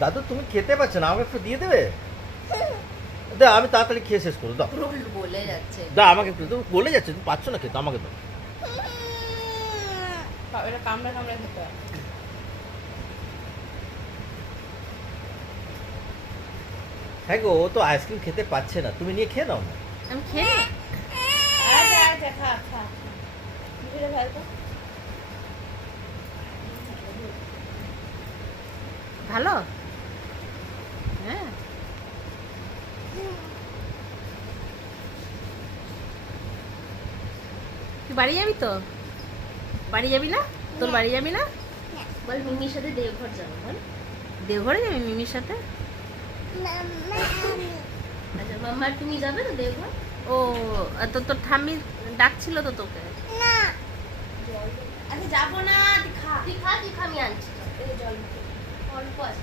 দাদু তুমি খেতে পারছো না, আমাকে একটু দিয়ে দেবে? দা আমি তাড়াতাড়ি খেয়ে শেষ করো, দাও পুরো বলে যাচ্ছে। দা আমাকে একটু, তুমি বলে যাচ্ছে তুমি পাচ্ছ না খেতে, আমাকে দাও। এটা কামড়ে কামড়ে খেতে হয়। হ্যাঁ গো, ও তো আইসক্রিম খেতে পাচ্ছে না, তুমি নিয়ে খেয়ে নাও না। আমি খেয়ে নিই? আচ্ছা আচ্ছা খা খা। মুখে ফেল তো। ভালো? হ্যাঁ। তুই বাড়ি যাবি তো? বাড়ি যাবি না? তোর বাড়ি যাবি না? বল মিমির সাথে দেওঘর যাবো, বল। দেওঘরে যাবি মিমির সাথে? আচ্ছা মাম্মা তুমি যাবে তো দেওঘর? ও তো তোর ঠাম্মি ডাকছিল তো তোকে। আচ্ছা যাবো না, তুই খা। তুই খা আমি আনছি। এই জল অল্প আছে,